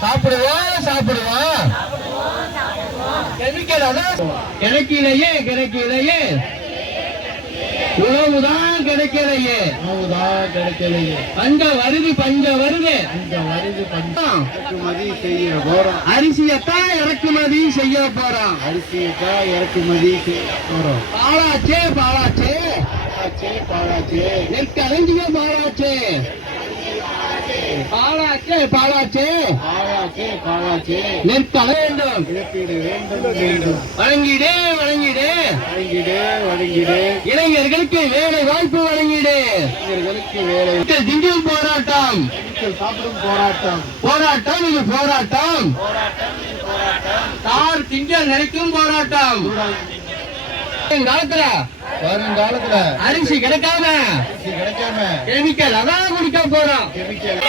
சாப்பிடுவோம் சாப்பிடுவோம் கிடைக்கலையே கிடைக்கலையே உணவுதான் கிடைக்கலையே உணவுதான் கிடைக்கலையே பஞ்ச வருது பஞ்ச வருது பஞ்ச வருது பஞ்சம் இறக்குமதி செய்ய போறோம். அரிசியத்தான் இறக்குமதி செய்ய போறோம் அரிசியத்தான் இறக்குமதி செய்ய போறோம். பாலாச்சே பாலாச்சே. பாலாச்சே பாலாச்சே நெற்களஞ்சிய பாலாச்சே பாலாச்சே பாலாச்சே பாலாச்சே பாலாச்சே நெற்கள வேண்டும். இழப்பீடு வேண்டும் வேண்டும். வழங்கிடு வழங்கிடு. வழங்கிடு வழங்கிடு. இளைஞர்களுக்கு வேலை வாய்ப்பு வழங்கிடு. இளைஞர்களுக்கு வேலை போராட்டம். சாப்பிடும் போராட்டம். போராட்டம் இது போராட்டம். தார் திங்கள் நினைக்கும் போராட்டம். காலத்துல வருங்காலத்துல அரிசி கிடைக்காம? அரிசி கிடைக்காம கெமிக்கல் அதான் குடிக்க போறோம். கெமிக்கல்.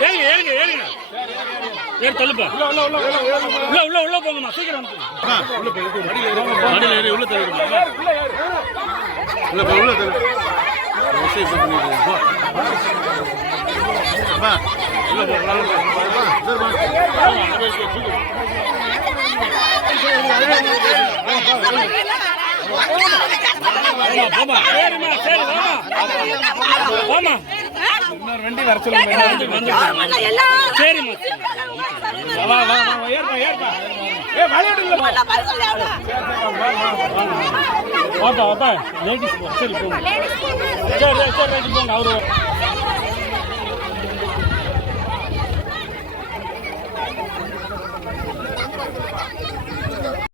ஏழுங்க ஏழுங்க ஏழுங்க ஏறு தள்ளுப்பா உள்ள உள்ள உள்ள போங்கம்மா சீக்கிரம் அடியில் ஏறி உள்ள தள்ளிடுமா உள்ள போ உள்ள தள்ளு உள்ள போ உள்ள போ உள்ள போ போமா சரிம்மா சரி வாமா வாமா இன்னொரு வண்டி வர சொல்லுங்க சரிம்மா. வா வா வா ஏற்பா ஏற்பா ஏ விளையாடுங்க வாப்பா வாப்பா லேடிஸ் சரி போங்க சரி சரி ரைட்டு போங்க அவரு